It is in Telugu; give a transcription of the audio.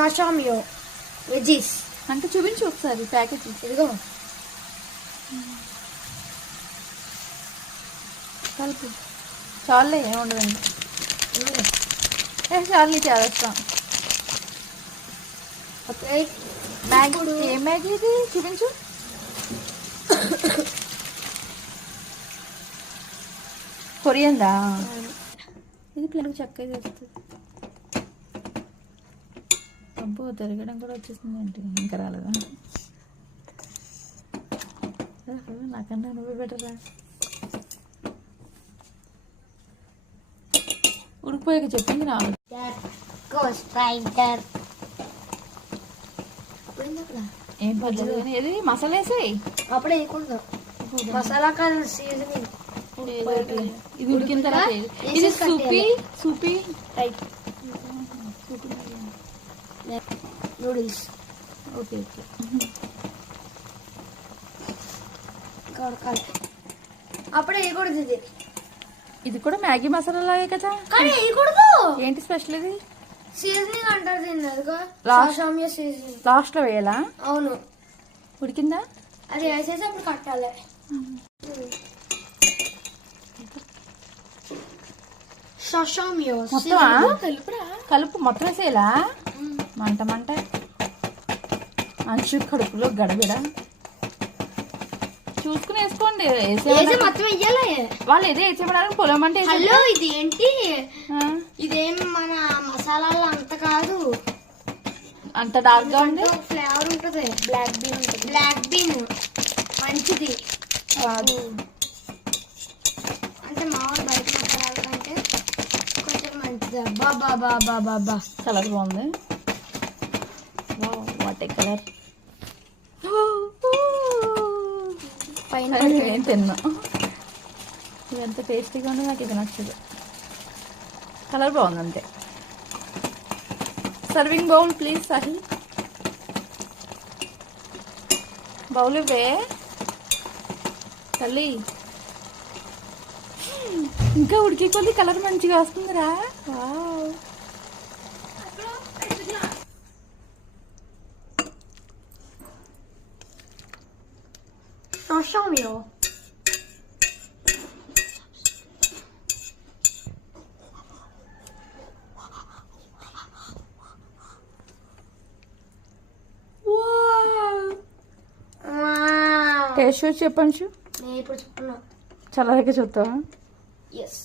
షాషామియో వెజీస్ అంటే చూపించు ఒకసారి ప్యాకెట్. ఇదిగో కలుపు. చాలే ఏముండదండి. చాలు చేస్తాం. మ్యాగీ. ఏం మ్యాగీ ఇది చూపించు. కొరియందా? ఇది పిల్లలకు చక్కగా చేస్తుంది. అబ్బో తిరగడం కూడా వచ్చేసింది ఏంటి? ఇంకా రాలేదా? నాకన్నా నువ్వే బెటరా. ఉడికిపోయాక చెప్పింది రాలేదు. ఏం పర్లేదు. ఏది మసాలా వేసాయి అప్పుడే వేయకూడదు. మసాలా కాదు సీజనింగ్. ఇది ఉడికిన తర్వాత ఇది సూపీ సూపీ రైట్. నూడిల్స్. Okay okay. అప్పుడే వేయకూడదు. ఇది ఇది కూడా మ్యాగీ మసాలా లాగే కదా. కానీ వేయకూడదు. ఏంటి స్పెషల్ ఇది? సీజనింగ్ అంటారు దీన్ని. లాస్ట్ లో వేయాలా? అవును. ఉడికిందా? అది వేసేసి అప్పుడు కట్టాలి. కలుపు మొత్తం వేసేయాలా? మంట మంట అంచు కడుపులో గడబిడ చూసుకుని వేసుకోండి. మొత్తం వేయాలి. వాళ్ళు ఏదో వేసేయమన్నారు. పొలం అంటే ఇది ఏంటి? ఇదేం మన మసాలాలు అంత కాదు. అంత డార్క్ గా ఉంది. ఫ్లేవర్ ఉంటుంది. బ్లాక్ బీన్ ఉంటుంది. బ్లాక్ బీన్ మంచిది అంటే మామూలు బయట మసాలాల కంటే కొంచెం మంచిది. బాబా బాబా బాబా కలర్ బాగుంది. What a colour. పైన ఏం తిన్నా. ఇది ఎంత టేస్టీగా ఉందో నాకు ఇది నచ్చదు. కలర్ బాగుంది అంతే. Serving bowl please Sahil. Bowl ఇవ్వే తల్లి. ఇంకా ఉడికి కొద్ది కలర్ మంచిగా వస్తుందిరా. షాషామియో. టేస్ట్ చూసి చెప్పండి. నేను ఇప్పుడు చెప్తున్నా. చల్లగా చెప్తావా? ఎస్.